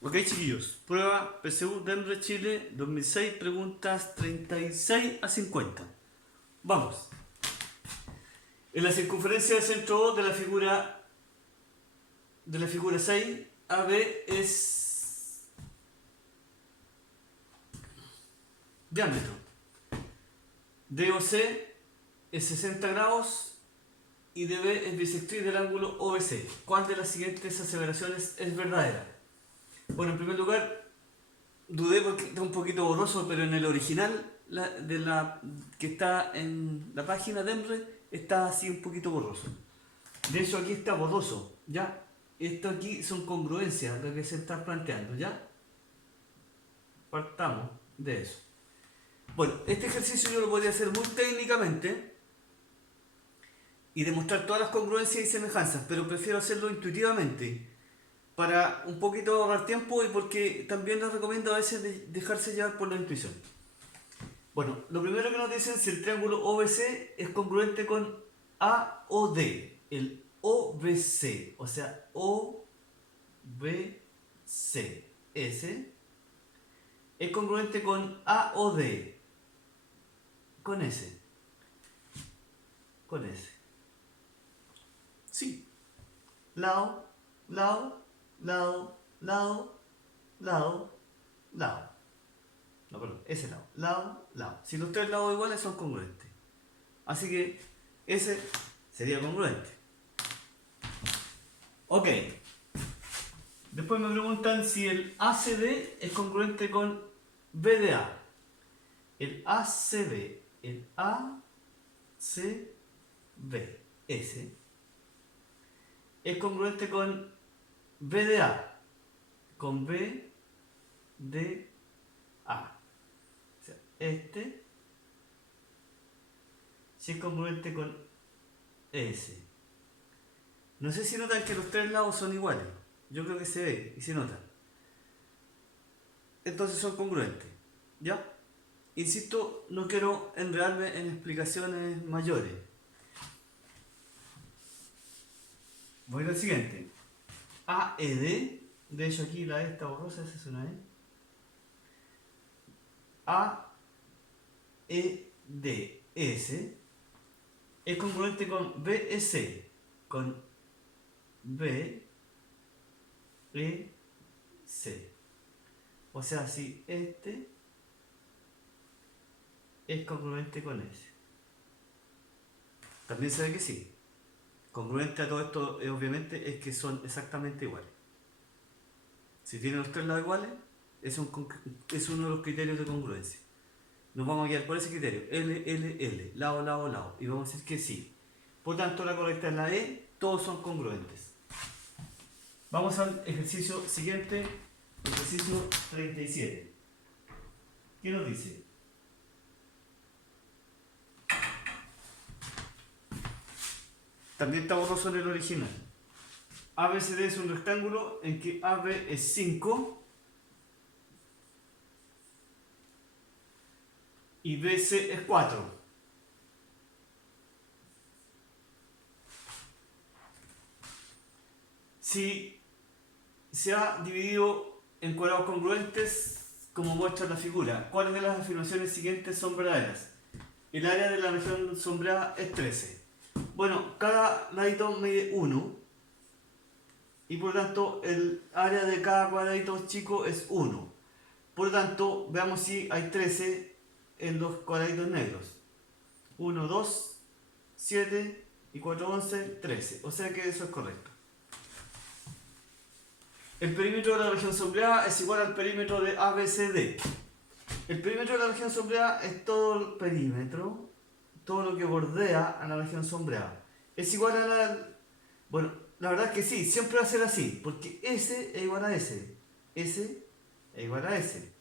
Ok, chiquillos. Prueba PSU Denver Chile 2006, preguntas 36 a 50. Vamos. En la circunferencia del centro O de la figura 6, AB es diámetro. DOC es 60 grados y DB es bisectriz del ángulo OBC. ¿Cuál de las siguientes aseveraciones es verdadera? Bueno, en primer lugar, dudé porque está un poquito borroso, pero en el original que está en la página de EMRE está así un poquito borroso. De hecho, aquí está borroso, ¿ya? Esto aquí son congruencias, lo que se está planteando, ¿ya? Partamos de eso. Bueno, este ejercicio yo lo podría hacer muy técnicamente y demostrar todas las congruencias y semejanzas, pero prefiero hacerlo intuitivamente para un poquito ahorrar tiempo y porque también les recomiendo a veces dejarse llevar por la intuición. Bueno, lo primero que nos dicen es si el triángulo OBC es congruente con AOD. El OBC, o sea, OBC, S, es congruente con AOD, con S, con S. Sí. Lado, lado, lado, lado, lado, lado. No, perdón, ese lado. Lado, lado. Si los tres lados iguales son congruentes. Así que ese sería congruente. Ok. Después me preguntan si el ACD es congruente con BDA. El ACB, el ACB, S, es congruente con BDA, con BDA. O sea, este si es congruente con S. No sé si notan que los tres lados son iguales. Yo creo que se ve y se nota. Entonces son congruentes. ¿Ya? Insisto, no quiero enredarme en explicaciones mayores. Voy al siguiente. AED, de hecho aquí la E está borrosa, esa es una E. AEDS es congruente con BEC, con BEC. O sea, si este es congruente con ese. También se ve que sí. Congruente a todo esto, obviamente, es que son exactamente iguales. Si tienen los tres lados iguales, es uno de los criterios de congruencia. Nos vamos a guiar por ese criterio. L, L, L, lado, lado, lado. Y vamos a decir que sí. Por tanto, la correcta es la E. Todos son congruentes. Vamos al ejercicio siguiente. Ejercicio 37. ¿Qué nos dice? También está borroso en el original. ABCD es un rectángulo en que AB es 5 y BC es 4. Si se ha dividido en cuadrados congruentes, como muestra la figura, ¿cuáles de las afirmaciones siguientes son verdaderas? El área de la región sombreada es 13. Bueno, cada ladito mide 1 y por lo tanto el área de cada cuadradito chico es 1. Por lo tanto, veamos si hay 13 en los cuadraditos negros. 1, 2, 7 y 4, 11, 13. O sea que eso es correcto. El perímetro de la región sombreada es igual al perímetro de ABCD. El perímetro de la región sombreada es todo el perímetro, todo lo que bordea a la región sombreada. Es igual a la... Bueno, la verdad es que sí, siempre va a ser así, porque S es igual a S. S es igual a S.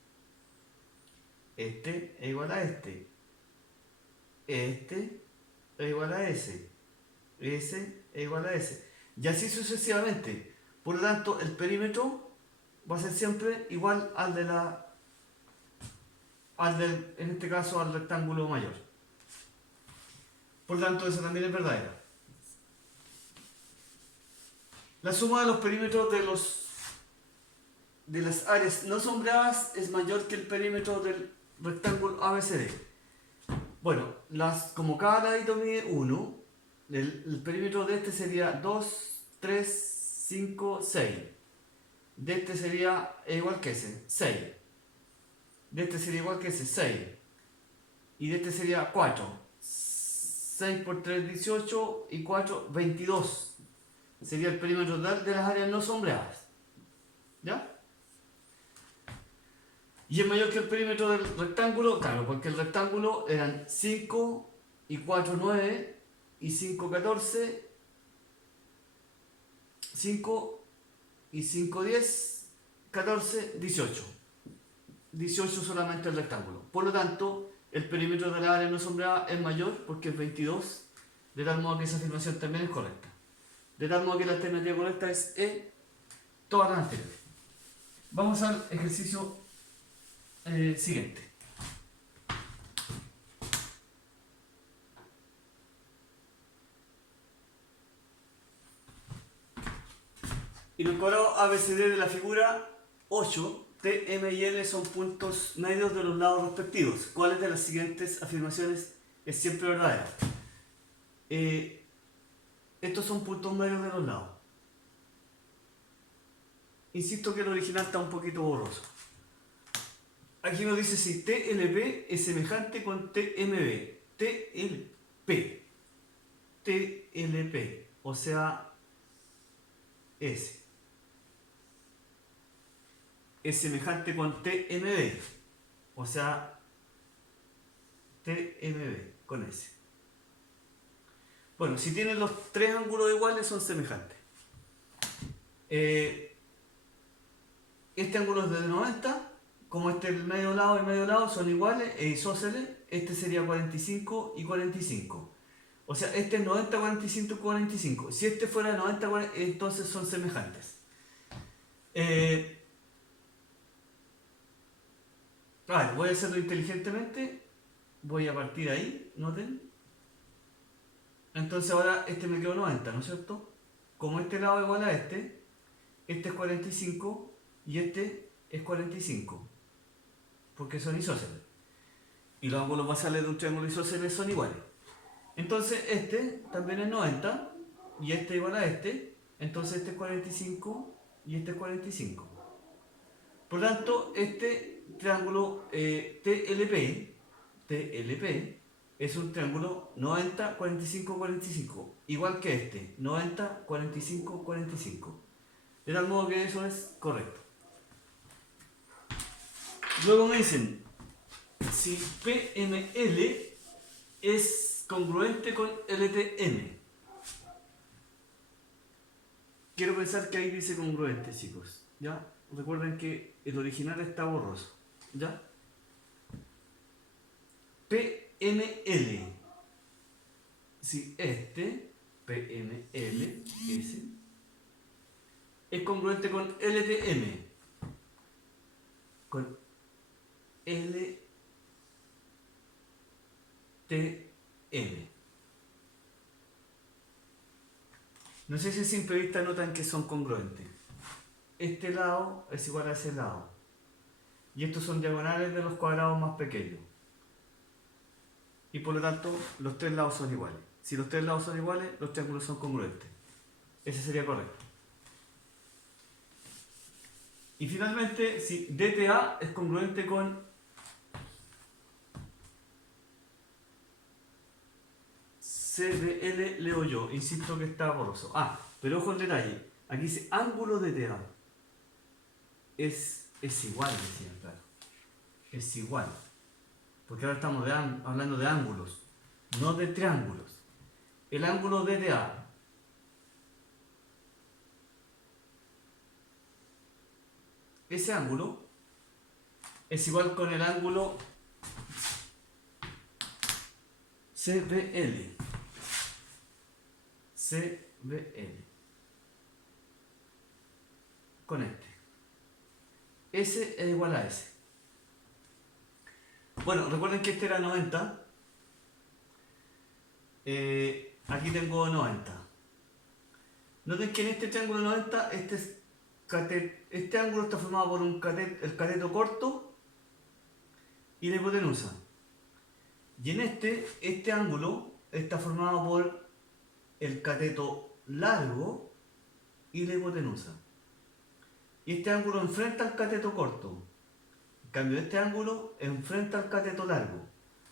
Este es igual a este. Este es igual a S. S es igual a S. Y así sucesivamente. Por lo tanto, el perímetro va a ser siempre igual al de en este caso, al rectángulo mayor. Por lo tanto, esa también es verdadera. La suma de los perímetros de los de las áreas no sombreadas es mayor que el perímetro del rectángulo ABCD. Bueno, como cada ladito mide 1, el perímetro de este sería 2, 3, 5, 6. De este sería igual que ese, 6. De este sería igual que ese, 6. Y de este sería 4. 6 por 3, 18 y 4, 22. Sería el perímetro total de las áreas no sombreadas. ¿Ya? Y es mayor que el perímetro del rectángulo, claro, porque el rectángulo eran 5 y 4, 9 y 5, 14, 5 y 5, 10, 14, 18. 18 solamente el rectángulo. Por lo tanto, el perímetro de la área no sombreada es mayor porque es 22, de tal modo que esa afirmación también es correcta. De tal modo que la alternativa correcta es E, todas las anteriores. Vamos al ejercicio siguiente. En el cuadrado ABCD de la figura 8, T, M y L son puntos medios de los lados respectivos. ¿Cuáles de las siguientes afirmaciones es siempre verdadera? Estos son puntos medios de los lados. Insisto que el original está un poquito borroso. Aquí nos dice si TLP es semejante con TMB. TLP, o sea, S. Es semejante con TMB, o sea, TMB, con S. Bueno, si tienen los tres ángulos iguales son semejantes. Este ángulo es de 90, como este el medio lado y medio lado son iguales e isósceles, este sería 45 y 45. O sea, este es 90, 45 y 45. Si este fuera 90, 40, entonces son semejantes. Voy a hacerlo inteligentemente. Voy a partir ahí, noten. Entonces ahora este me quedó 90, ¿no es cierto? Como este lado es igual a este es 45 y este es 45. Porque son isósceles. Y los ángulos basales de un triángulo isósceles son iguales. Entonces este también es 90 y este es igual a este. Entonces este es 45 y este es 45. Por lo tanto, este triángulo TLP es un triángulo 90, 45, 45. Igual que este, 90, 45, 45. De tal modo que eso es correcto. Luego me dicen, si PML es congruente con LTM. Quiero pensar que ahí dice congruente, chicos. ¿Ya? Recuerden que el original está borroso. ¿Ya? PML. Si este, PML, ese, es congruente con LTM. Con LTM. No sé si a simple vista notan que son congruentes. Este lado es igual a ese lado. Y estos son diagonales de los cuadrados más pequeños. Y por lo tanto, los tres lados son iguales. Si los tres lados son iguales, los triángulos son congruentes. Ese sería correcto. Y finalmente, si DTA es congruente con CDL, leo yo. Insisto que está borroso. Pero ojo al detalle. Aquí dice ángulo DTA. Es igual, decía, claro. Es igual. Porque ahora estamos hablando de ángulos, no de triángulos. El ángulo DTA ese ángulo es igual con el ángulo CBL. CBL. Con este. S es igual a S. Bueno, recuerden que este era 90. Aquí tengo 90. Noten que en este triángulo 90, este es este ángulo está formado por el cateto corto y la hipotenusa. Y en este ángulo está formado por el cateto largo y la hipotenusa. Y este ángulo enfrenta al cateto corto. En cambio, este ángulo enfrenta al cateto largo.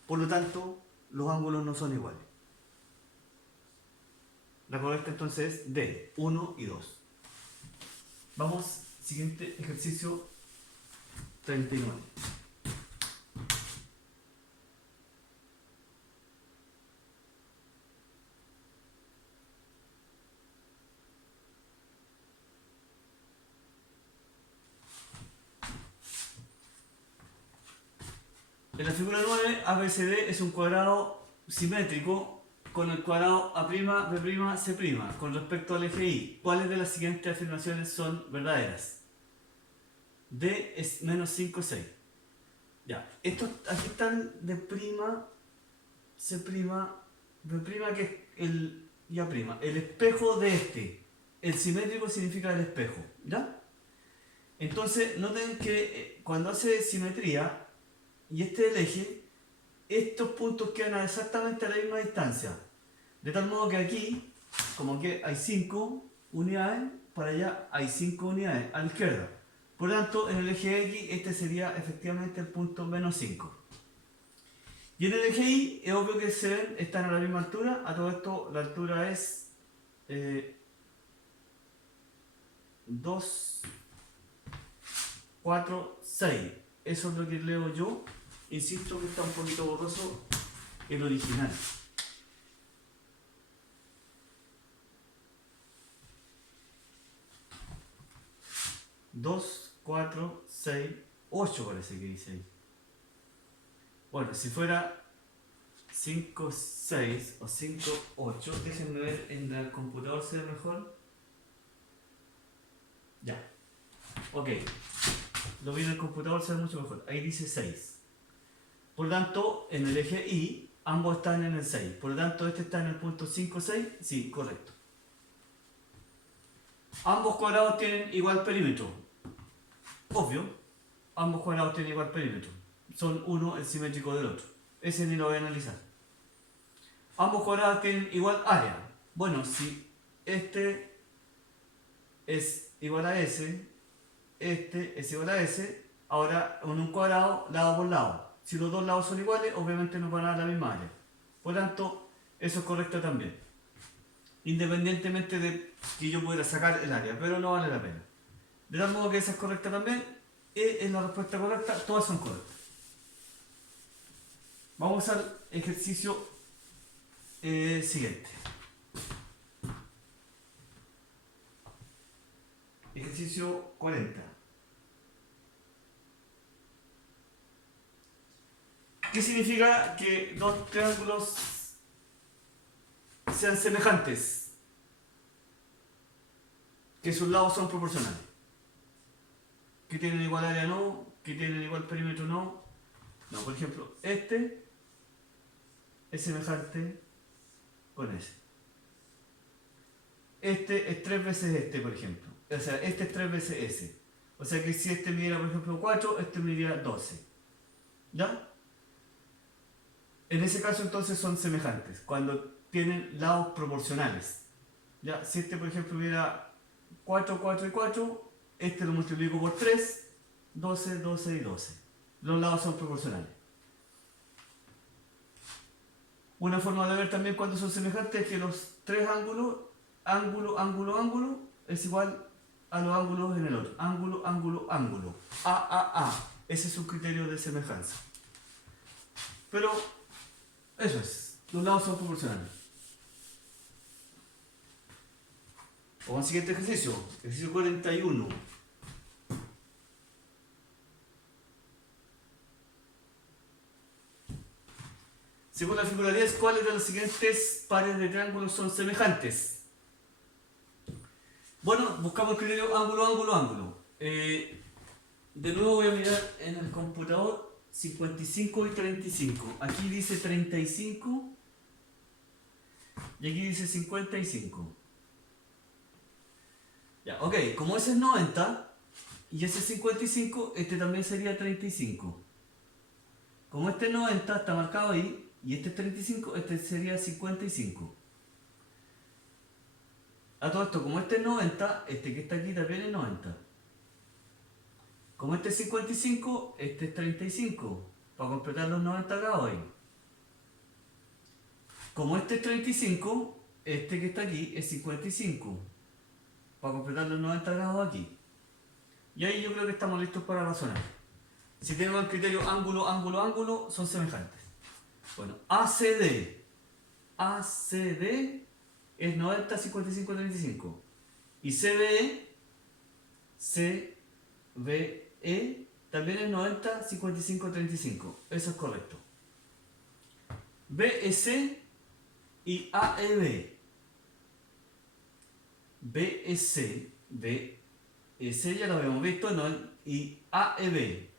Por lo tanto, los ángulos no son iguales. La correcta entonces es D, 1 y 2. Vamos, siguiente ejercicio 39. En la figura 9, ABCD es un cuadrado simétrico con el cuadrado A', B', C'. Con respecto al eje Y, ¿cuáles de las siguientes afirmaciones son verdaderas? D es menos 5, 6. Ya, aquí están de prima, C', B', que es el ya prima. El espejo de este. El simétrico significa el espejo, ¿ya? Entonces, noten que cuando hace simetría, y este es el eje, estos puntos quedan exactamente a la misma distancia. De tal modo que aquí, como que hay 5 unidades, para allá hay 5 unidades a la izquierda. Por lo tanto, en el eje X, este sería efectivamente el punto menos 5. Y en el eje Y, es obvio que están a la misma altura. A todo esto, la altura es 2, 4, 6. Eso es lo que leo yo. Insisto que está un poquito borroso el original. Dos, 4, 6, 8 parece que dice ahí. Bueno, si fuera 5, 6 o 5, 8, déjenme ver en el computador se ve mejor. Ya. Ok. Lo vi en el computador se ve mucho mejor. Ahí dice 6. Por lo tanto, en el eje Y, ambos están en el 6. Por lo tanto, este está en el punto 5, 6. Sí, correcto. Ambos cuadrados tienen igual perímetro. Obvio, ambos cuadrados tienen igual perímetro. Son uno el simétrico del otro. Ese ni lo voy a analizar. Ambos cuadrados tienen igual área. Bueno, si este es igual a ese, este es igual a ese, ahora en un cuadrado, lado por lado. Si los dos lados son iguales, obviamente nos van a dar la misma área. Por lo tanto, eso es correcto también. Independientemente de que yo pudiera sacar el área, pero no vale la pena. De tal modo que esa es correcta también. Es la respuesta correcta, todas son correctas. Vamos al ejercicio siguiente. Ejercicio 40. ¿Qué significa que dos triángulos sean semejantes? Que sus lados son proporcionales. Que tienen igual área no, que tienen igual perímetro no. No, por ejemplo, este es semejante con ese. Este es 3 veces este, por ejemplo. O sea, este es 3 veces ese. O sea que si este midiera, por ejemplo, 4, este midiera 12. ¿Ya? En ese caso entonces son semejantes, cuando tienen lados proporcionales. ¿Ya? Si este, por ejemplo, midiera 4, 4 y 4, este lo multiplico por 3, 12, 12 y 12. Los lados son proporcionales. Una forma de ver también cuando son semejantes es que los tres ángulos, ángulo, es igual a los ángulos en el otro. Ángulo. A. Ese es un criterio de semejanza. Pero eso es. Los lados son proporcionales. Vamos al siguiente ejercicio. Ejercicio 41. Según la figura 10, ¿cuáles de los siguientes pares de triángulos son semejantes? Bueno, buscamos el criterio ángulo. De nuevo voy a mirar en el computador 55 y 35. Aquí dice 35 y aquí dice 55. Ya, ok, como ese es 90 y ese es 55, este también sería 35. Como este es 90 está marcado ahí y este es 35, este sería 55. A todo esto, como este es 90, este que está aquí también es 90. Como este es 55, este es 35. Para completar los 90 grados ahí. Como este es 35, este que está aquí es 55. Para completar los 90 grados aquí. Y ahí yo creo que estamos listos para razonar. Si tenemos el criterio ángulo, ángulo, ángulo, son semejantes. Bueno, ACD. ACD es 90, 55, 35. Y CBE, CBE también es 90, 55, 35. Eso es correcto. BEC y AEB. BEC, BEC ya lo habíamos visto, ¿no? Y AEB.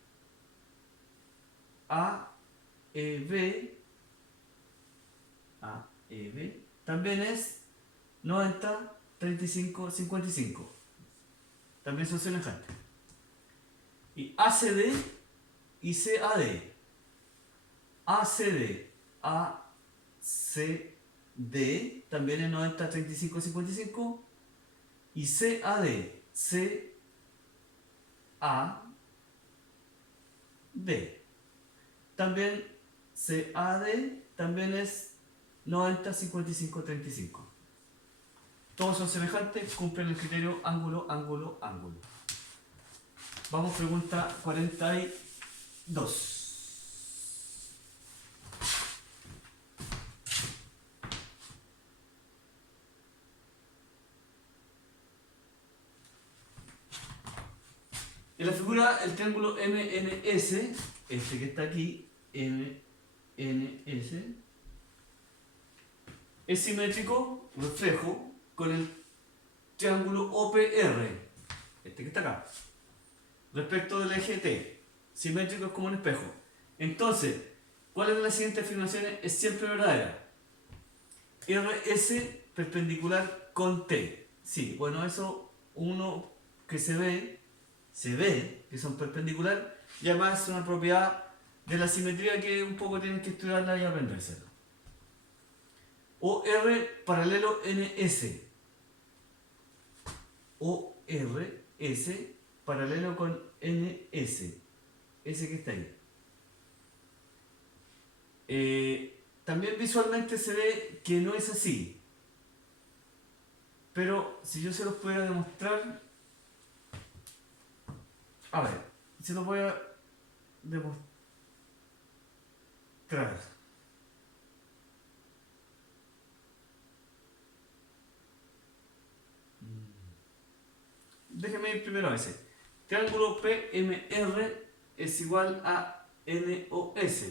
AEB, AEB también es 90, 35, 55. También son semejantes. Y ACD y CAD. ACD, ACD también es 90, 35, 55. Y CAD, CAD. También CAD también es 90, 55, 35. Todos son semejantes, cumplen el criterio ángulo, ángulo, ángulo. Vamos, pregunta 42. En la figura, el triángulo MNS, este que está aquí, MNS, es simétrico, reflejo, con el triángulo OPR, este que está acá, respecto del eje T. Simétrico es como un espejo. Entonces, ¿cuál de las siguientes afirmaciones es siempre verdadera? RS perpendicular con T. Sí, bueno, eso uno que se ve que son perpendiculares, y además es una propiedad de la simetría que un poco tienen que estudiarla y aprendérsela. OR paralelo NS. ORS paralelo con NS. Ese que está ahí. También visualmente se ve que no es así. Pero si yo se los pudiera demostrar. A ver, se los voy a demostrar. Déjeme ir primero a ese. Triángulo PMR es igual a NOS.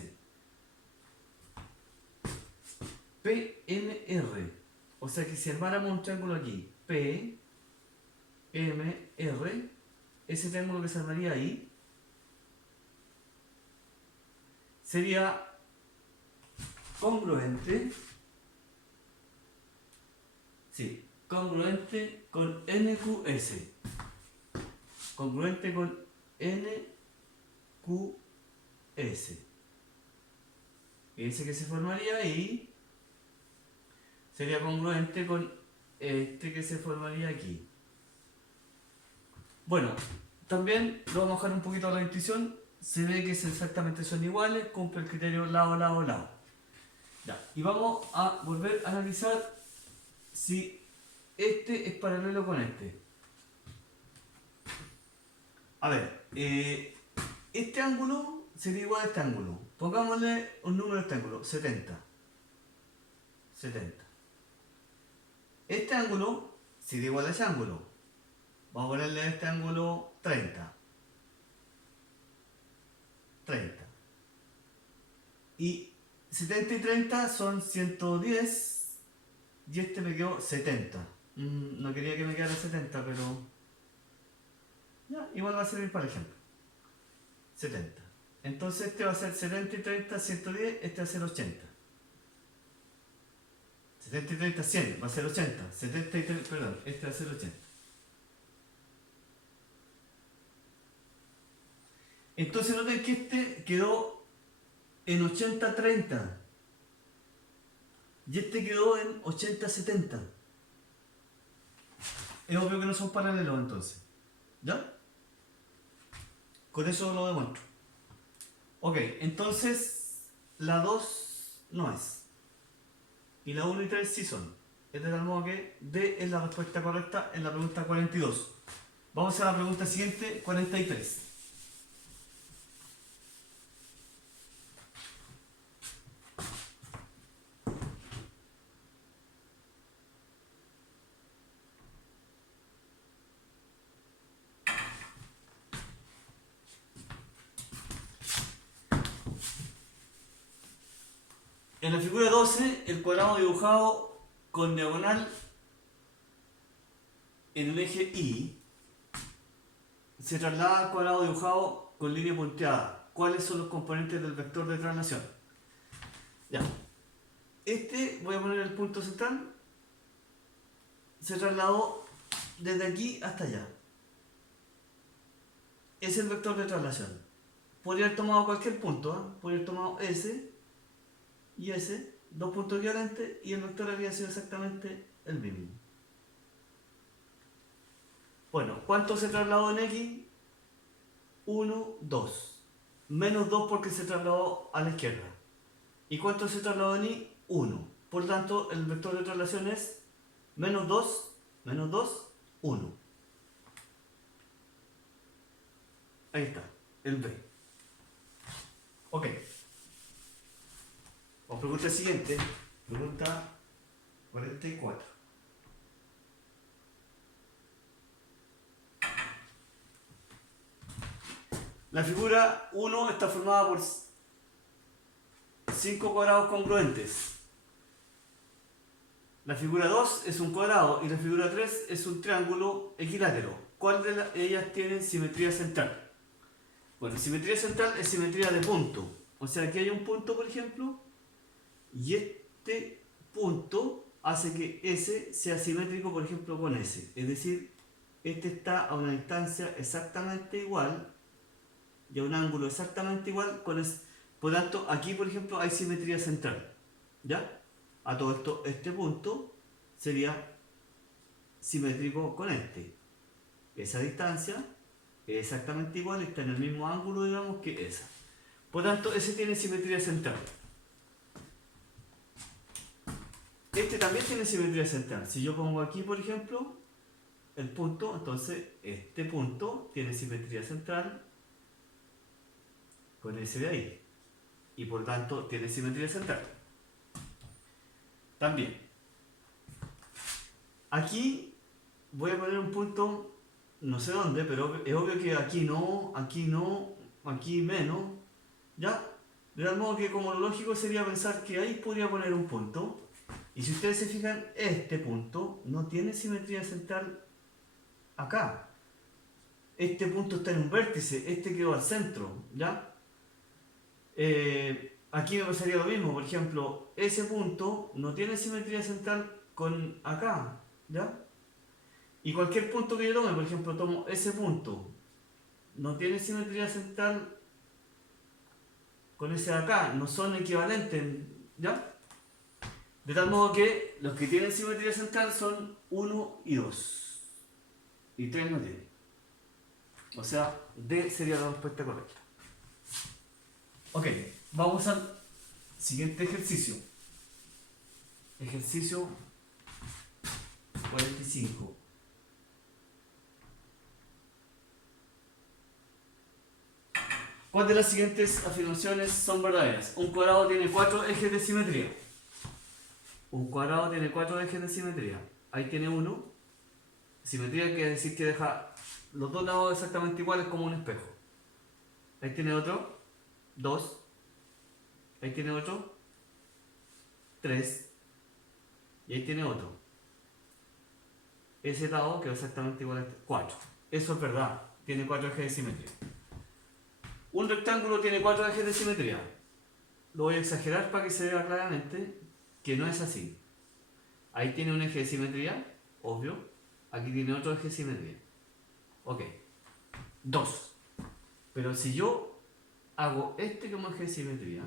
PMR. O sea que si armáramos un triángulo aquí, PMR, ese triángulo que se armaría ahí sería congruente. Sí, congruente con NQS. Congruente con NQS. Ese que se formaría ahí sería congruente con este que se formaría aquí. Bueno, también lo vamos a bajar un poquito a la intuición. Se ve que exactamente son iguales, cumple el criterio lado, lado, lado. Ya. Y vamos a volver a analizar si este es paralelo con este. A ver, este ángulo sería igual a este ángulo. Pongámosle un número de este ángulo, 70. 70. Este ángulo sería igual a ese ángulo. Vamos a ponerle a este ángulo 30. 30. Y 70 y 30 son 110. Y este me quedó 70. No quería que me quedara 70, pero ya, igual va a servir para el ejemplo. 70. Entonces este va a ser 70 y 30, 110. Este va a ser 80. 70 y 30, 100. Va a ser 80. 70 y 30, perdón, este va a ser 80. Entonces noten que este quedó en 80-30 y este quedó en 80-70. Es obvio que no son paralelos entonces. ¿Ya? Con eso lo demuestro. Ok, entonces la 2 no es. Y la 1 y 3 sí son. Es de tal modo que D es la respuesta correcta en la pregunta 42. Vamos a la pregunta siguiente, 43. En la figura 12, el cuadrado dibujado con diagonal en el eje Y se traslada al cuadrado dibujado con línea punteada. ¿Cuáles son los componentes del vector de traslación? Ya. Este, voy a poner el punto central, se trasladó desde aquí hasta allá. Es el vector de traslación. Podría haber tomado cualquier punto, ¿eh? Podría haber tomado S y S, dos puntos equivalentes, y el vector habría sido exactamente el mismo. Bueno, ¿cuánto se trasladó en X? 1, 2. Menos 2 porque se trasladó a la izquierda. ¿Y cuánto se trasladó en Y? 1. Por lo tanto, el vector de traslación es menos 2, 1. Ahí está, el B. Ok. Vamos a pregunta siguiente. Pregunta 44. La figura 1 está formada por 5 cuadrados congruentes. La figura 2 es un cuadrado y la figura 3 es un triángulo equilátero. ¿Cuál de ellas tiene simetría central? Bueno, simetría central es simetría de punto. O sea, aquí hay un punto, por ejemplo, y este punto hace que S sea simétrico, por ejemplo, con S. Es decir, este está a una distancia exactamente igual y a un ángulo exactamente igual con S. Por lo tanto, aquí, por ejemplo, hay simetría central. ¿Ya? A todo esto, este punto sería simétrico con este. Esa distancia es exactamente igual, está en el mismo ángulo, digamos, que esa. Por tanto, ese tiene simetría central. Este también tiene simetría central. Si yo pongo aquí, por ejemplo, el punto, entonces este punto tiene simetría central con ese de ahí. Y por tanto, tiene simetría central. También. Aquí voy a poner un punto, no sé dónde, pero es obvio que aquí no, aquí menos, ¿ya? De tal modo que como lo lógico sería pensar que ahí podría poner un punto. Y si ustedes se fijan, este punto no tiene simetría central acá. Este punto está en un vértice, este quedó al centro, ¿ya? Aquí me pasaría lo mismo, por ejemplo, ese punto no tiene simetría central con acá, ¿ya? Y cualquier punto que yo tome, por ejemplo, tomo ese punto, no tiene simetría central con ese de acá, no son equivalentes, ¿ya? De tal modo que los que tienen simetría central son 1 y 2. Y 3 no tienen. O sea, D sería la respuesta correcta. Ok, vamos al siguiente ejercicio. Ejercicio 45. ¿Cuál de las siguientes afirmaciones son verdaderas? Un cuadrado tiene 4 ejes de simetría. Un cuadrado tiene 4 ejes de simetría. Ahí tiene uno. Simetría quiere decir que deja los dos lados exactamente iguales como un espejo. Ahí tiene otro. 2. Ahí tiene otro. 3. Y ahí tiene otro. Ese lado quedó exactamente igual a este. 4. Eso es verdad. Tiene 4 ejes de simetría. Un rectángulo tiene 4 ejes de simetría. Lo voy a exagerar para que se vea claramente que no es así. Ahí tiene un eje de simetría, obvio. Aquí tiene otro eje de simetría. Ok. 2. Pero si yo hago este como eje de simetría.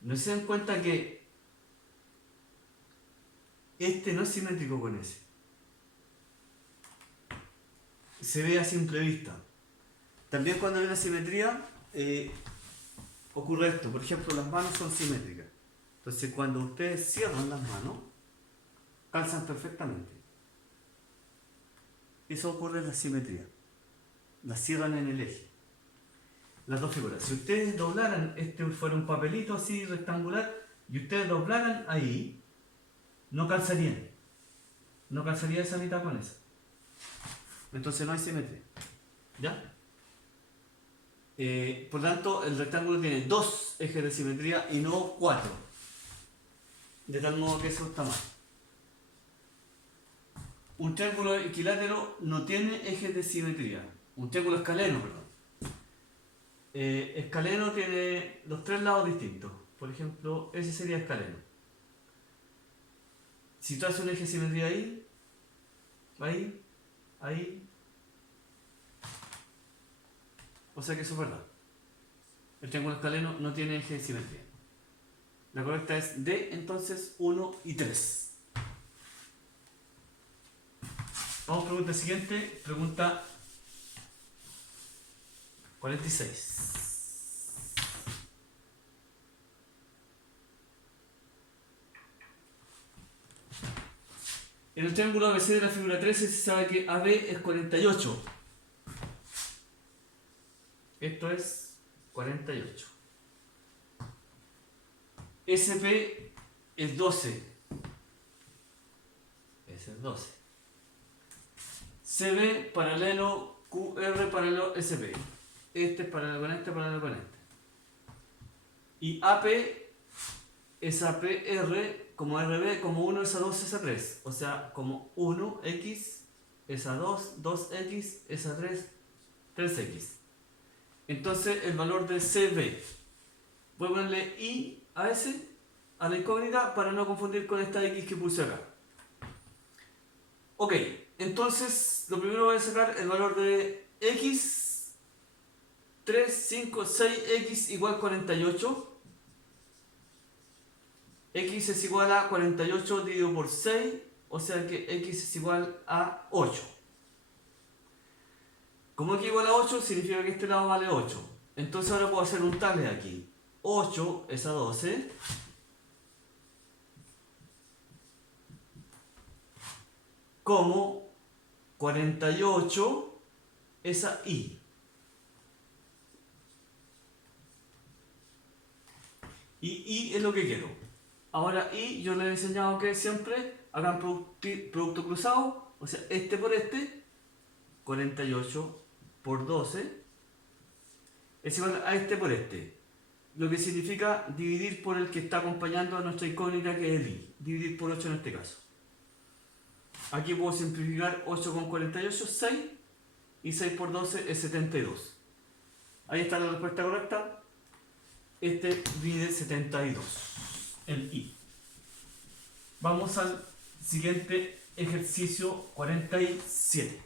No se dan cuenta que este no es simétrico con ese. Se ve a simple vista. También cuando hay una simetría ocurre esto. Por ejemplo, las manos son simétricas. Entonces cuando ustedes cierran las manos, calzan perfectamente. Eso ocurre en la simetría. Las cierran en el eje. Las dos figuras. Si ustedes doblaran, este fuera un papelito así rectangular, y ustedes doblaran ahí, no calzarían. No calzaría esa mitad con esa. Entonces no hay simetría. ¿Ya? Por tanto, el rectángulo tiene 2 ejes de simetría y no 4. De tal modo que eso está mal. Un triángulo equilátero no tiene ejes de simetría. Un triángulo escaleno, perdón. Escaleno tiene los 3 lados distintos. Por ejemplo, ese sería escaleno. Si tú haces un eje de simetría ahí, ahí. O sea que eso es verdad. El triángulo escaleno no tiene eje de simetría. La correcta es D, entonces 1 y 3. Vamos a la pregunta siguiente, pregunta 46. En el triángulo ABC de la figura 13 se sabe que AB es 48. Esto es 48. SP es 12. Ese es 12. CB paralelo QR paralelo SP. Este es paralelo con este, paralelo con este. Y AP es APR como RB, como 1 es A2 es A3. O sea, como 1X es A2, 2X es A3, 3X. Entonces el valor de CB. Voy a ponerle I a ese, a la incógnita, para no confundir con esta X que puse acá. Ok, entonces lo primero voy a sacar el valor de X. 3, 5, 6X igual 48. X es igual a 48 dividido por 6, o sea que X es igual a 8. Como X igual a 8, significa que este lado vale 8. Entonces ahora puedo hacer un table aquí. 8 es a 12. Como 48 es a I. Y I es lo que quiero. Ahora I yo le he enseñado que siempre hagan producto cruzado. O sea, este por este. 48 por 12 es igual a este por este. Lo que significa dividir por el que está acompañando a nuestra incógnita, que es el I. Dividir por 8 en este caso. Aquí puedo simplificar 8 con 48, 6. Y 6 por 12 es 72. Ahí está la respuesta correcta. Este mide 72. El I. Vamos al siguiente ejercicio 47.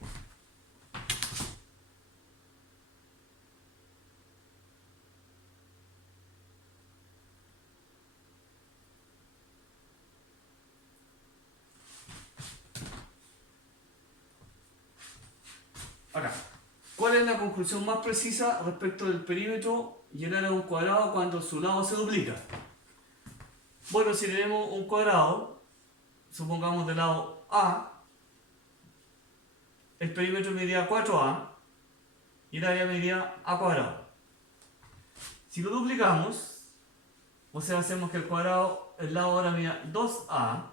Acá. ¿Cuál es la conclusión más precisa respecto del perímetro y el área de un cuadrado cuando su lado se duplica? Bueno, si tenemos un cuadrado, supongamos del lado A, el perímetro medía 4A y el área medía A cuadrado. Si lo duplicamos, o sea, hacemos que el cuadrado, el lado ahora medía 2A,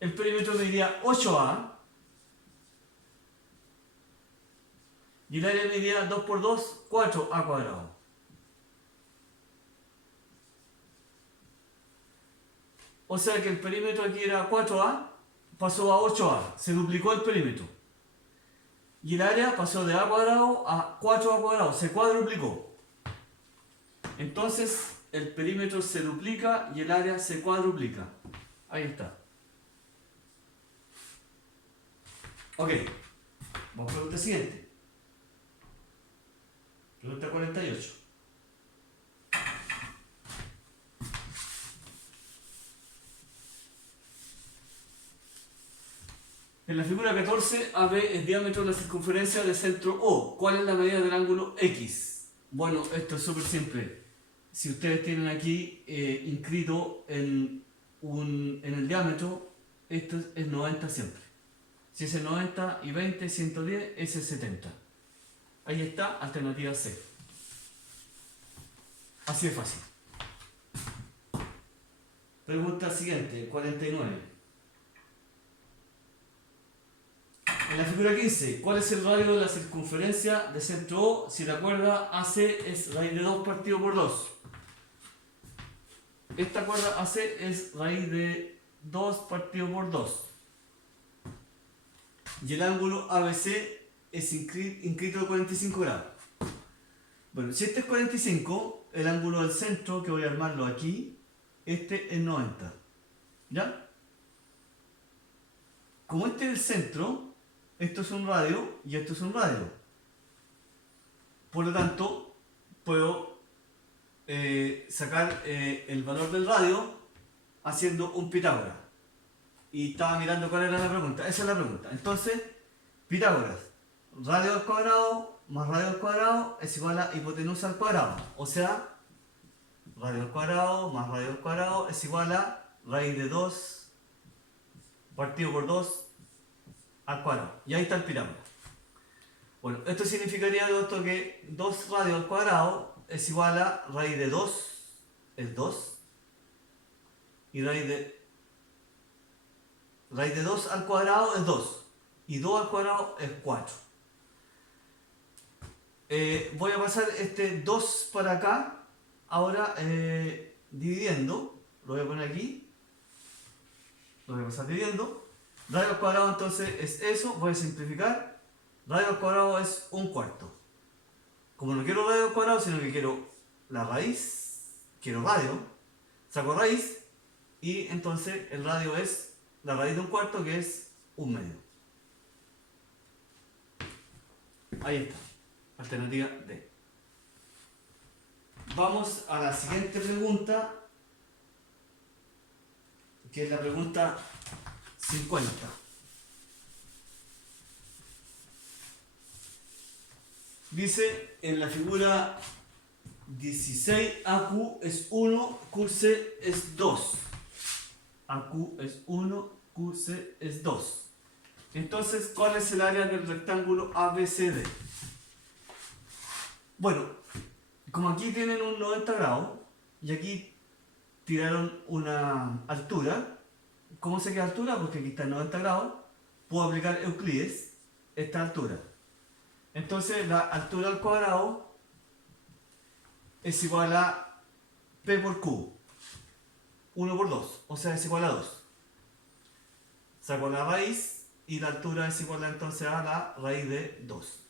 el perímetro medía 8A, y el área medía 2 por 2, 4A cuadrado. O sea que el perímetro aquí era 4A, pasó a 8A, se duplicó el perímetro. Y el área pasó de A cuadrado a 4A cuadrado, se cuadruplicó. Entonces el perímetro se duplica y el área se cuadruplica. Ahí está. Ok, vamos a la pregunta siguiente. Pregunta 48. En la figura 14, AB es diámetro de la circunferencia del centro O. ¿Cuál es la medida del ángulo X? Bueno, esto es súper simple. Si ustedes tienen aquí inscrito en el diámetro, esto es 90 siempre. Si es el 90 y 20, 110, es el 70. Ahí está, alternativa C. Así de fácil. Pregunta siguiente, 49. En la figura 15, ¿cuál es el radio de la circunferencia de centro O? Si te acuerdas, AC es raíz de 2 partido por 2. Esta cuerda AC es raíz de 2 partido por 2. Y el ángulo ABC es inscrito de 45 grados. Bueno, si este es 45, el ángulo del centro, que voy a armarlo aquí, este es 90. ¿Ya? Como este es el centro, esto es un radio y esto es un radio. Por lo tanto, puedo sacar el valor del radio haciendo un Pitágoras. Y estaba mirando cuál era la pregunta. Esa es la pregunta. Entonces, Pitágoras, radio al cuadrado más radio al cuadrado es igual a hipotenusa al cuadrado. O sea, radio al cuadrado más radio al cuadrado es igual a raíz de 2 partido por 2 al cuadrado. Y ahí está el Pitágoras. Bueno, esto significaría que 2 radio al cuadrado es igual a raíz de 2 es 2 y raíz de 2 al cuadrado es 2 y 2 al cuadrado es 4. Voy a pasar este 2 para acá, ahora dividiendo, lo voy a poner aquí, lo voy a pasar dividiendo, radio al cuadrado entonces es eso, voy a simplificar, radio al cuadrado es 1/4. Como no quiero radio al cuadrado, sino que quiero la raíz, quiero radio, saco raíz y entonces el radio es la raíz de 1/4 que es 1/2. Ahí está, alternativa D. Vamos a la siguiente pregunta, que es la pregunta 50. Dice en la figura 16, AQ es 1, QC es 2. AQ es 1, QC es 2. Entonces, ¿cuál es el área del rectángulo ABCD? Bueno, como aquí tienen un 90 grados y aquí tiraron una altura, ¿cómo se queda altura? Porque aquí está en 90 grados, puedo aplicar Euclides, esta altura. Entonces, la altura al cuadrado es igual a P por Q, 1 por 2, o sea, es igual a 2. Saco la raíz y la altura es igual entonces a la raíz de 2.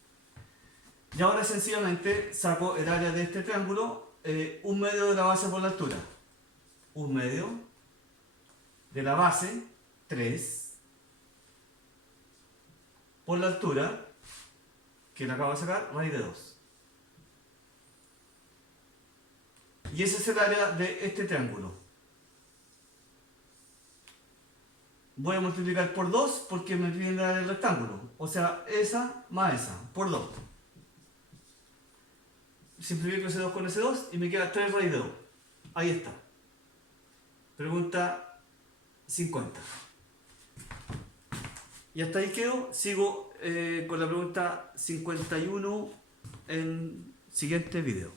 Y ahora sencillamente saco el área de este triángulo, 1/2 de la base por la altura. 1/2 de la base, 3, por la altura, que la acabo de sacar, raíz de 2. Y ese es el área de este triángulo. Voy a multiplicar por 2 porque me piden el área del rectángulo. O sea, esa más esa, por 2. Simplifico ese 2 con ese 2 y me queda 3 raíz de 2. Ahí está. Pregunta 50. Y hasta ahí quedo. Sigo con la pregunta 51 en siguiente video.